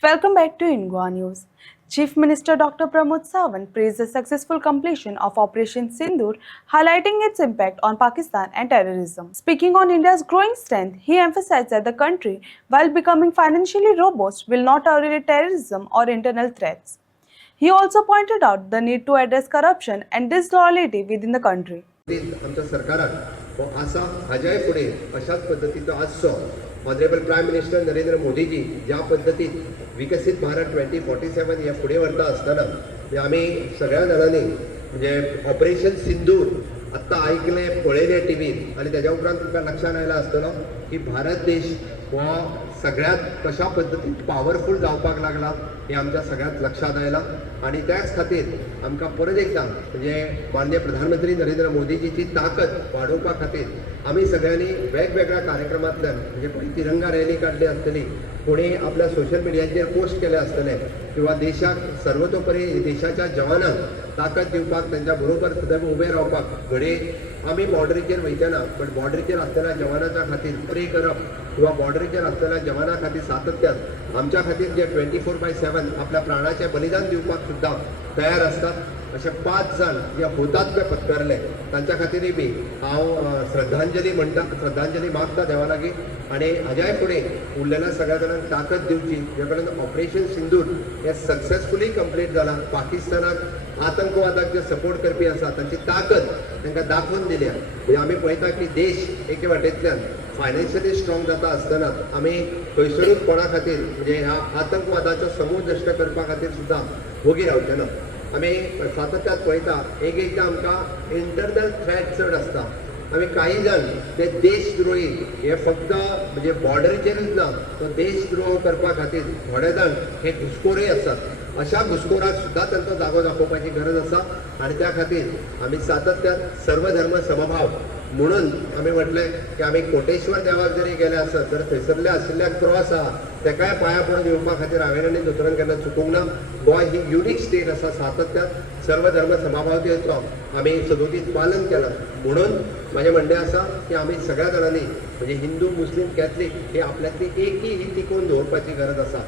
Welcome back to Ingwa News. Chief Minister Dr. Pramod Sawant praised the successful completion of Operation Sindoor, highlighting its impact on Pakistan and terrorism. Speaking on India's growing strength, he emphasized that the country, while becoming financially robust, will not tolerate terrorism or internal threats. He also pointed out the need to address corruption and disloyalty within the country. आमच्या सरकारान हो आसा हाज्याय फुडें अशाच पद्दतीचो आसचो. Honourable prime minister Narendra Modiji ज्या पद्दतीन विकसित भारत 2047 हे फुडें व्हरता आसतना आमी सगळ्या जाणांनी म्हणजे ऑपरेशन सिंदूर आत्तां आयकलें पळयलें टीव्हीर आनी तेज्या उपरांत तुमकां लक्षांत आयला आसतलो की भारत देश हो सगळ्यात कशा पद्दतीन पावरफूल जावपाक लागला हे आमच्या सगळ्यात लक्षात आयलां. आणि त्याच खातीर आमकां परत एकदां म्हणजे माननीय प्रधानमंत्री नरेंद्र मोदीजीची ताकद वाडोवपा खातीर आमी सगळ्यांनी वेगवेगळ्या कार्यक्रमांतल्यान म्हणजे कोणी तिरंगा रॅली काडली आसतली, कोणी आपल्या सोशल मिडियाचेर पोस्ट केले आसतले किंवा देशाक सर्वतोपरी देशाच्या जवानांक ताकद दिवपाक त्यांच्या बरोबर सदैव उबे रावपाक घडये आमी बॉर्डरीचेर वयतना बट बॉर्डरीचेर आसतना जवानांच्या खातीर प्रे करप किंवा बॉर्डरीचेर आसतना जवानां खातीर सातत्यान आमच्या खातीर जे 24/7 आपल्या प्राणाचें बलिदान दिवपाक सुद्दां तयार असतात असे 5 जण जे हुतात्म्य पत्करले तांच्या खातीरय बी हांव श्रद्धांजली मागता देवा लागीं. आणि हाज्याय फुडें उरलेल्या सगळ्या जाणांक ताकद दिवची जे पर्यंत ऑपरेशन सिंदूर हे सक्सेसफुली कंप्लीट जालां. पाकिस्तानाक आतंकवादाक जे सपोर्ट करपी आसा तांची ताकद तांकां दाखोवन दिल्या. म्हणजे आमी पळयता की देश एके वाटेंतल्यान फायनान्शियली स्ट्रॉंग जाता आसतना आमी खंयसरूच कोणा खातीर म्हणजे ह्या आतंकवादाचो समूह नश्ट करपा खातीर सुद्दां वोगी रावचे ना. आमी सातत्यान पळयता एकदां आमकां इंटरनल थ्रेट चड आसता. आमी काही जण ते देशद्रोही हे फक्त म्हणजे बॉर्डरीचेरूच ना तो देशद्रोह करपा खातीर थोडे जाण हे घुसखोरय आसात. अशा घुसखोराक सुद्दां तांचो जागो दाखोवपाची गरज आसा. आणि त्या खातीर आमी सातत्यान सर्वधर्म समभाव म्हणून आमी म्हटलें की आमी कोटेश्वर देवाक जरी गेले आसत तर थंयसरले आशिल्ल्या क्रॉस आहा तेकाय पांया पडून येवपा खातीर हांवें आनी दोतोरान केन्ना चुकूंक ना. गोंय ही युनीक स्टेट आसा. सातत्यान सर्वधर्म समभावतेचो आमी सदोदीत पालन केलां. म्हणून म्हाजें म्हणणें आसा की आमी सगळ्या जाणांनी म्हणजे हिंदू मुस्लीम कॅथलीक हे आपल्यातली एकी ही टिकोवन दवरपाची गरज आसा.